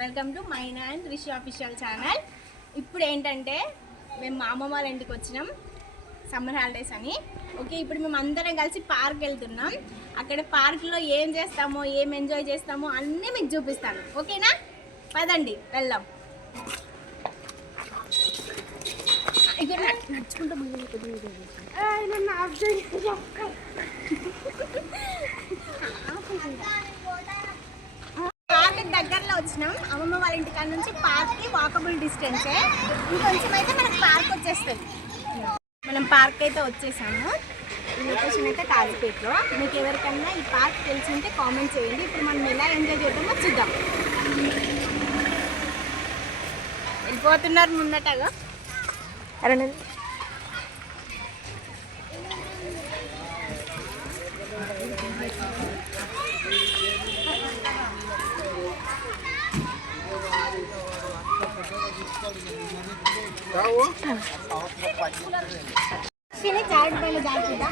Welcome to Maina and Rishi official channel. ఇప్పుడు ఏంటంటే మేము మా అమ్మమ్మ వాళ్ళ ఇంటికి వచ్చినాం సమ్మర్ హాలిడేస్ అని. ఓకే, ఇప్పుడు మేము అందరం కలిసి పార్క్ వెళ్తున్నాం. అక్కడ పార్క్లో ఏం చేస్తామో ఏం ఎంజాయ్ చేస్తామో అన్నీ మీకు చూపిస్తాను. ఓకేనా, పదండి వెళ్దాం. నడుచుకుంటూ పార్క్ దగ్గరలో వచ్చినాం. అమ్మమ్మ వాళ్ళ ఇంటికాడ నుంచి పార్క్కి వాకబుల్ డిస్టెన్సే. ఇంకొంచెం అయితే మనకు పార్క్ వచ్చేస్తుంది. మనం పార్క్ అయితే వచ్చేసాము. ఈ లొకేషన్ అయితే కాజీపేటలో. మీకు ఎవరికన్నా ఈ పార్క్ తెలిసి ఉంటే కామెంట్ చేయండి. ఇప్పుడు మనం ఎలా ఎంజాయ్ చేద్దామో చూద్దాం. వెళ్ళిపోతున్నారు ముందటగా. అరే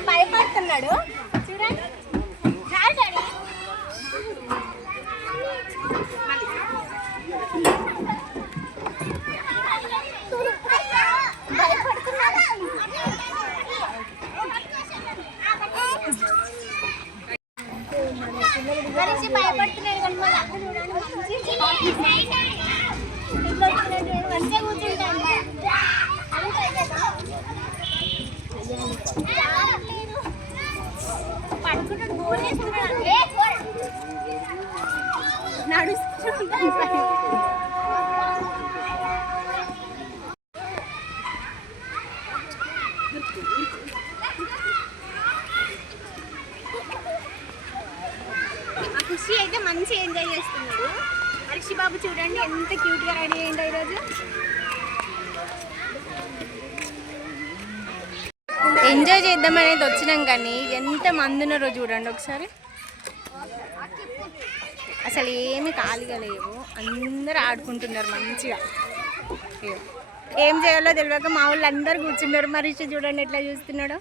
భయపడుతున్నాడు చూడండి. భయపడుతున్నాడు కానీ మళ్ళీ అక్కడ చూడండి మంచిగా కూర్చుంటాను. పడుకుంటాడు, బోర్ చేస్తున్నాడు, నడుస్తున్నాడు. ఖుషి అయితే మంచిగా ఎంజాయ్ చేస్తున్నాడు. రిషి బాబు చూడండి ఎంత క్యూట్గా రెడీ అయ్యిందో ఈరోజు. ఎంజాయ్ చేద్దాం అనేది వచ్చినాం కానీ ఎంత మంది ఉన్నారో చూడండి ఒకసారి. అసలు ఏమి ఖాళీగా లేవు, అందరూ ఆడుకుంటున్నారు మంచిగా. ఏం చేయాలో తెలియక మా వాళ్ళు అందరు కూర్చున్నారు. మరి రిషి చూడండి ఎట్లా చూస్తున్నాడు.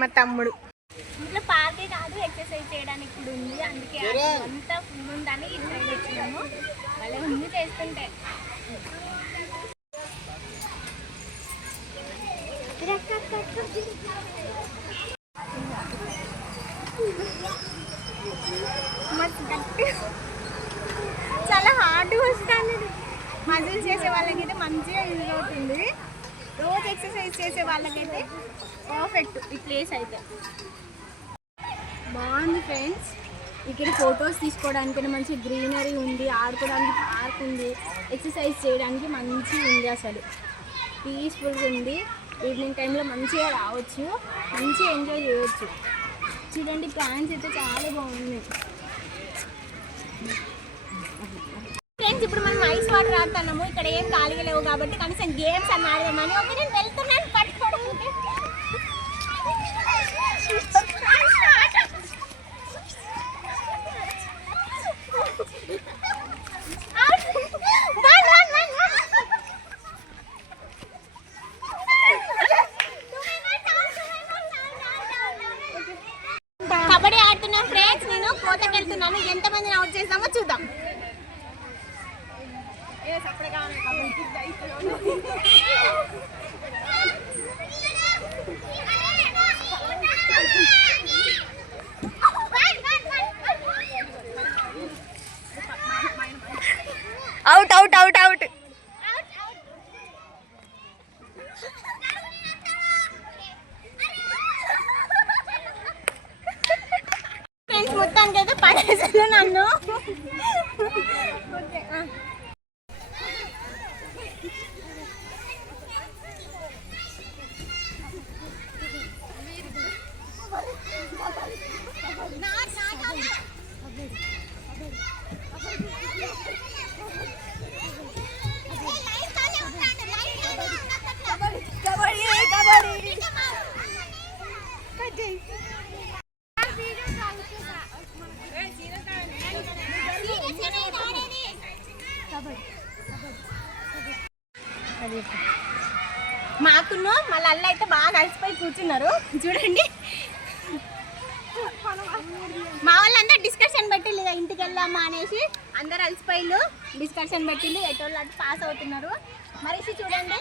మా తమ్ముడు ఇట్లా పార్కే కాదు, ఎక్సర్సైజ్ చేయడానికి కూడా ఉంది. అందుకే అంతా ఫుల్ ఉందని ఇట్లా వచ్చినాము. భలే ఉంది చేస్తుంటే. చాలా హార్డ్గా వస్తుంది. మజిల్ చేసే వాళ్ళకైతే మంచిగా యూజ్ అవుతుంది. రోజు ఎక్సర్సైజ్ చేసే వాళ్ళకైతే పర్ఫెక్ట్ ఈ ప్లేస్ అయితే. బాగుంది ఫ్రెండ్స్. ఇక్కడ ఫొటోస్ తీసుకోవడానికి మంచి గ్రీనరీ ఉంది, ఆడుకోవడానికి పార్క్ ఉంది, ఎక్సర్సైజ్ చేయడానికి మంచిగా ఉంది. అసలు పీస్ఫుల్గా ఉంది. ఈవినింగ్ టైంలో మంచిగా రావచ్చు, మంచిగా ఎంజాయ్ చేయవచ్చు. చూడండి ప్లాన్స్ అయితే చాలా బాగుంది ఫ్రెండ్స్. ఇప్పుడు మనం ఐస్ వాటర్ ఆడుతున్నాము. ఇక్కడ ఏం ఖాళీగా లేవు కాబట్టి కనీసం గేమ్స్ అని ఆడదామని. ఓకే, నేను వెళ్తున్నాను. పట్టుకోవడం కబడ్డీ ఆడుతున్నాం ఫ్రెండ్స్. నేను కోతకి వెళ్తున్నాను. ఎంతమందిని అవుట్ చేస్తామో చూద్దాం. Out out out out. Friends మొత్తానికి అయితే పడేసాను నన్ను. మాకును మళ్ళీ అల్ల అయితే బాగా అలసిపోయి కూర్చున్నారు చూడండి. మా వాళ్ళంతా డిస్కషన్ పెట్టి ఇంటికి వెళ్ళామా అనేసి అందరు అలసిపోయిళ్ళు డిస్కషన్ పెట్టిండు ఎటోళ్ళు అటు పాస్ అవుతున్నారు మరి చూడండి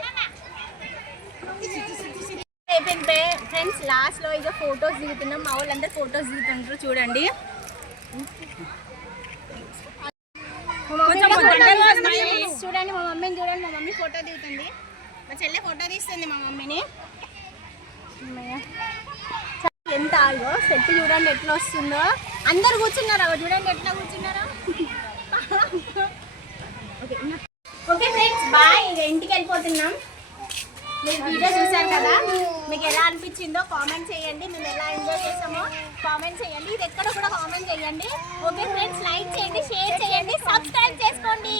అయిపోయింది ఫ్రెండ్స్ లాస్ట్లో ఇక ఫొటోస్ దిగుతున్నాం మా వాళ్ళందరూ ఫొటోస్ దిగుతుంటారు చూడండి చూడండి మా మమ్మీని చూడండి మా మమ్మీ ఫోటో దిగుతుంది మా చెల్లె ఫోటో తీస్తుంది మా మమ్మీని ఎంత ఆగో సెట్ చూడండి ఎట్లా వస్తుందో అందరు కూర్చున్నారా చూడండి ఎట్లా కూర్చున్నారో ఓకే ఫ్రెండ్స్ బాయ్ ఇక ఇంటికి వెళ్ళిపోతున్నాం మీరు వీడియో చూసారు కదా మీకు ఎలా అనిపించిందో కామెంట్ చేయండి మేము ఎలా ఎంజాయ్ చేసామో కామెంట్ చేయండి ఇది ఎక్కడ కూడా కామెంట్ చేయండి ఓకే ఫ్రెండ్స్ లైక్ చేయండి షేర్ చేయండి సబ్స్క్రైబ్ చేసుకోండి